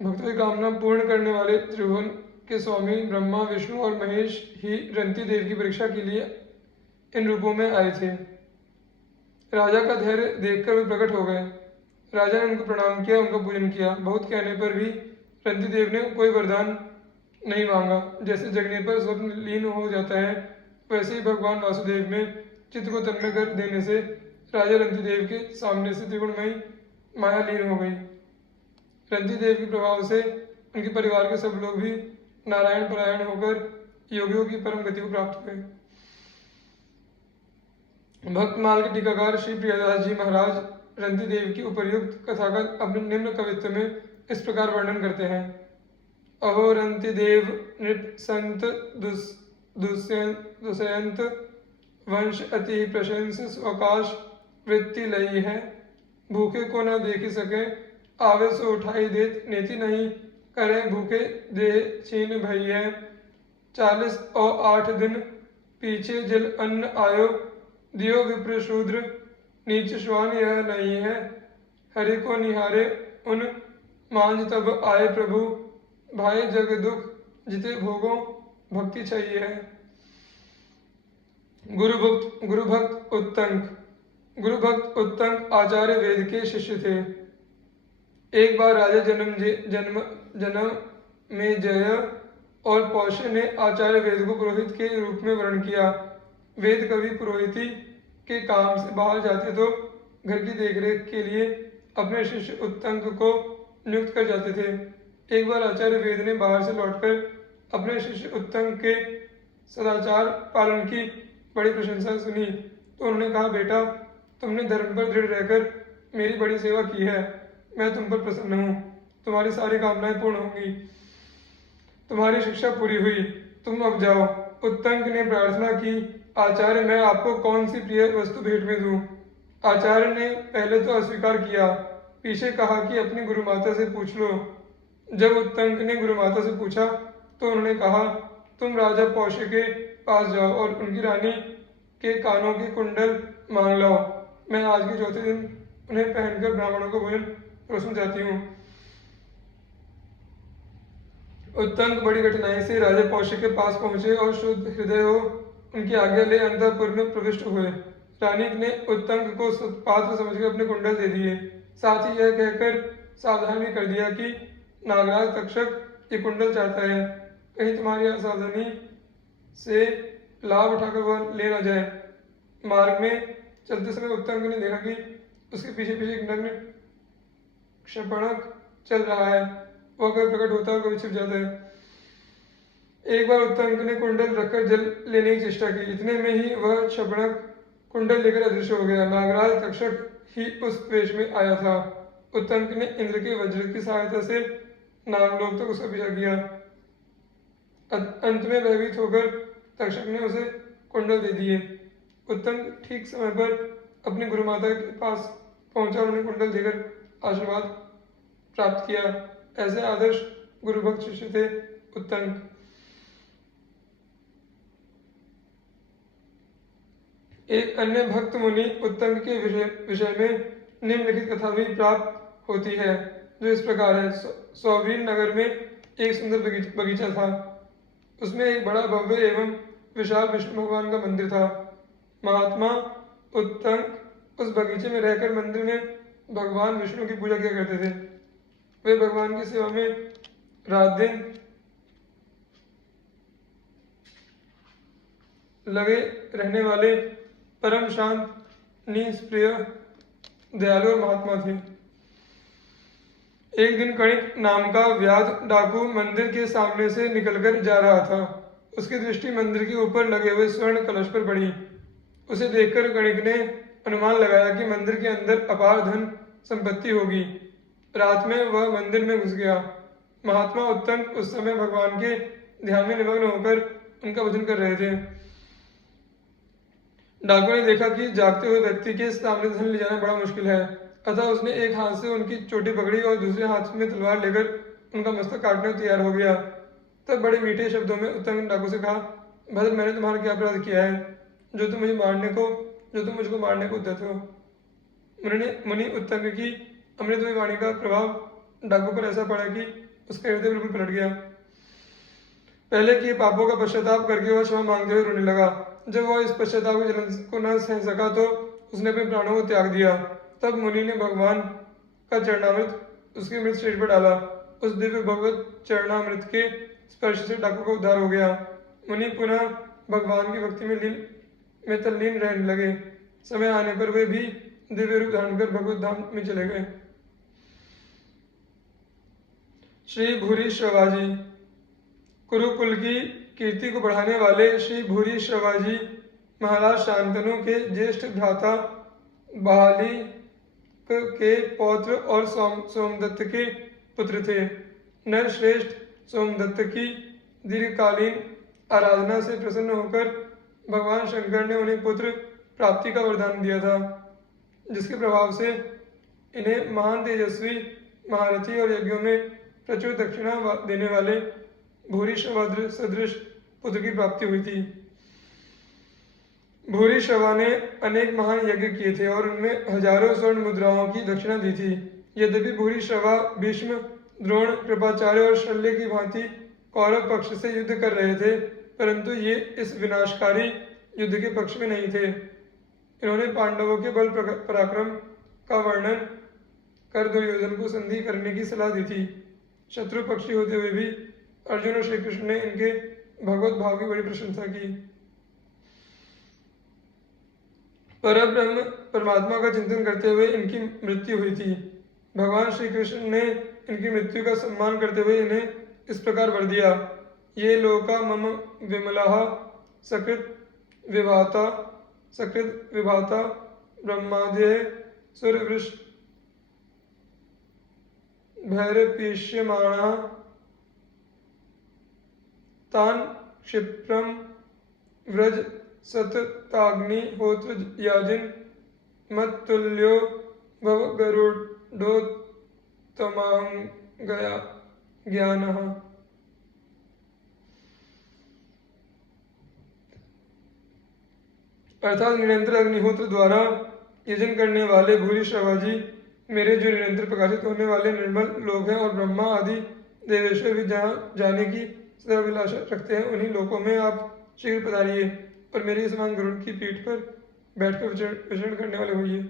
भक्तों की कामना पूर्ण करने वाले त्रिभुवन के स्वामी ब्रह्मा, विष्णु और महेश ही रंती देव की परीक्षा के लिए इन रूपों में आए थे। राजा का धैर्य देखकर वे प्रकट हो गए। राजा ने उनको प्रणाम किया, उनका पूजन किया। बहुत कहने पर भी रंती देव ने कोई वरदान नहीं मांगा। जैसे जगने पर स्वप्न लीन हो जाता है, वैसे ही भगवान वासुदेव में चित्त को तन्मय कर देने से राजा रंती देव के सामने से त्रिगुणमयी माया लीन हो गई। रंती देव के प्रभाव से उनके परिवार के सब लोग भी नारायण परायण होकर योगियों की परम गति को प्राप्त हुए। भक्तमाल के टीकाकार श्री प्रियदास जी महाराज रंती देव की उपर्युक्त कथा का अपने निम्न कवित्व में इस प्रकार वर्णन करते हैं। अहो रंती देव नृप संत दुष्यंत वंश अति प्रशंस स्वकाश वृत्ति लई है। भूखे को न देखी सके आवे सो उठाई देत नेति नहीं करे भूखे देह छीन भई है। 40 और 8 दिन पीछे जल अन्न आयो दियो विप्र शूद्र नीच श्वान यह नहीं है। हरि को निहारे उन मांझ तब आए प्रभु भाई जग दुख जिते भोगों भक्ति चाहिए है। गुरु भक्त उत्तंक आचार्य वेद के शिष्य थे। एक बार राजा जन्म में जय और पौष्य ने आचार्य वेद को पुरोहित के रूप में वर्ण किया। वेद कवि पुरोहिती के काम से बाहर जाते तो घर की देखरेख के लिए अपने शिष्य उत्तंक को नियुक्त कर जाते थे। एक बार आचार्य वेद ने बाहर से लौटकर अपने शिष्य उत्तंक के सदाचार पालन की बड़ी प्रशंसा सुनी तो उन्होंने कहा, बेटा तुमने धर्म पर दृढ़ रहकर मेरी बड़ी सेवा की है। मैं तुम पर प्रसन्न हूँ। तुम्हारी सारी कामनाएं पूर्ण होंगी। तुम्हारी शिक्षा पूरी हुई, तुम अब जाओ। उत्तंक ने प्रार्थना की, आचार्य मैं आपको कौन सी प्रिय वस्तु भेंट में दूं? आचार्य ने पहले तो अस्वीकार किया, पीछे कहा कि अपनी गुरुमाता से पूछ लो। जब उत्तंक ने गुरुमाता से पूछा तो उन्होंने कहा, तुम राजा पौष्य के पास जाओ और उनकी रानी के कानों के कुंडल मांग लाओ। मैं आज के चौथे दिन उन्हें पहनकर ब्राह्मणों को भोजन परोसना चाहती हूँ। उत्तंक बड़ी कठिनाई से राजा पौष्य के पास पहुंचे और शुद्ध हृदय हो उनकी आज्ञा ले अंतःपुर में प्रविष्ट हुए। रानी ने उत्तंक को पात्र समझकर अपने कुंडल दे दिए। साथ ही यह कहकर सावधान भी कर दिया कि नागराज तक्षक ये कुंडल चाहता है, कहीं तुम्हारी असावधानी से लाभ उठाकर वह ले न जाए। मार्ग में चलते समय उत्तंक ने देखा कि उसके पीछे पीछे एक नग्न क्षपणक चल रहा है। वह कभी प्रकट होता है और कभी छिप जाता है। एक बार उत्तंक ने कुंडल रखकर जल लेने की चेष्टा की। इतने में ही वह क्षपणक कुंडल लेकर अदृश्य हो गया। नागराज तक्षक ही उस वेश में आया था। उत्तंक ने इंद्र के वज्र की सहायता से नागलोक तक उसका पीछा किया। अंत में भयभीत होकर तक्षक ने उसे कुंडल दे दिए। उत्तंक ठीक समय पर अपनी गुरुमाता के पास पहुंचा और उन्हें कुंडल देकर आशीर्वाद प्राप्त किया। ऐसे आदर्श गुरुभक्त शिष्य थे उत्तंक। एक अन्य भक्त मुनि उत्तंक के विषय में निम्नलिखित कथा भी प्राप्त होती है, जो इस प्रकार है। सौवीर नगर में एक सुंदर बगीचा था। उसमें एक बड़ा भव्य एवं विशाल विष्णु भगवान का मंदिर था। महात्मा उत्तंक उस बगीचे में रहकर मंदिर में भगवान विष्णु की पूजा किया करते थे। वे भगवान की सेवा में रात दिन लगे रहने वाले परम शांत, निष्प्रिय, दयालु और महात्मा थे। एक दिन कणिक नाम का व्याध डाकू मंदिर के सामने से निकलकर जा रहा था। उसकी दृष्टि मंदिर के ऊपर लगे हुए स्वर्ण कलश पर पड़ी। उसे देखकर कणिक ने अनुमान लगाया कि मंदिर के अंदर अपार धन संपत्ति होगी। रात में वह मंदिर में घुस गया। महात्मा उत्तंक उस समय भगवान के ध्यान में निमग्न होकर उनका भजन कर रहे थे। डाकू ने देखा कि जागते हुए व्यक्ति के सामने धन ले जाना बड़ा मुश्किल है, अतः उसने एक हाथ से उनकी चोटी पकड़ी और दूसरे हाथ में तलवार लेकर उनका मस्तक काटने को तैयार हो गया। तब बड़े मीठे शब्दों में उत्तंक ने डाकू से कहा, भद्र, मैंने तुम्हारा क्या अपराध किया है जो तुम मुझको मारने को उद्यत हो? मुनि उत्तंक की अमृतमयी वाणी का प्रभाव डाकू पर ऐसा पड़ा कि उसका हृदय बिल्कुल पलट गया। पहले किए पापों का पश्चाताप करके वह क्षमा मांगते हुए रोने लगा। जब वह इस पश्चाताप की जलन को न सह सका तो उसने अपने प्राणों को त्याग दिया। तब मुनि ने भगवान का चरणामृत उसके मृत शरीर पर डाला। उस दिव्य भगवत चरणामृत के स्पर्श से डाकू का उद्धार हो गया। मुनि पुनः भगवान की भक्ति में तल्लीन रहने लगे। समय आने पर वे भी दिव्य रूप धारण कर भगवत धाम में चले गए। श्री भूरी श्रवाजी। कुरुकुल की कीर्ति को बढ़ाने वाले श्री भूरी श्रवाजी महाराज शांतनु के ज्येष्ठ भ्राता बहाली के पौत्र और सोमदत्त के पुत्र थे। नरश्रेष्ठ सोमदत्त की दीर्घकालीन आराधना से प्रसन्न होकर भगवान शंकर ने उन्हें पुत्र प्राप्ति का वरदान दिया था, जिसके प्रभाव से इन्हें महान तेजस्वी महारथी और यज्ञों में प्रचुर दक्षिणा देने वाले भूरिश्रवा सदृश पुत्र की प्राप्ति हुई थी। भूरिश्रवा ने अनेक महान यज्ञ किए थे और उनमें हजारों स्वर्ण मुद्राओं की दक्षिणा दी थी। यद्यपि भूरिश्रवा भीष्म, द्रोण, कृपाचार्य और शल्य की भांति कौरव पक्ष से युद्ध कर रहे थे, परंतु ये इस विनाशकारी युद्ध के पक्ष में नहीं थे। इन्होंने पांडवों के बल पराक्रम का वर्णन कर दुर्योधन को संधि करने की सलाह दी थी। शत्रु पक्षी होते हुए भी अर्जुन और श्री कृष्ण ने इनके भगवत भाव की बड़ी प्रशंसा की। परब्रह्म परमात्मा का चिंतन करते हुए इनकी मृत्यु हुई थी। भगवान श्री कृष्ण ने इनकी मृत्यु का सम्मान करते हुए इन्हें इस प्रकार वर दिया। ये लोका मम विमलाः सकृत विभाता ब्रह्मादय सुरवृष भैरपीष्यमाणः तान क्षिप्रम व्रज सतताग्निहोत्र याजिन मत्तुल्यो भव गरुडोत्तमांगया ज्ञानः। अर्थात निरंतर अग्निहोत्र द्वारा यजन करने वाले भूरिश्रवा जी मेरे जो निरंतर प्रकाशित होने वाले निर्मल लोक हैं और ब्रह्मा आदि देवेश्वर भी जहाँ जाने की सदा अभिलाषा रखते हैं, उन्हीं लोकों में आप शीघ्र पधारिए और मेरे समान गरुड़ की पीठ पर बैठकर विचरण करने वाले होइए।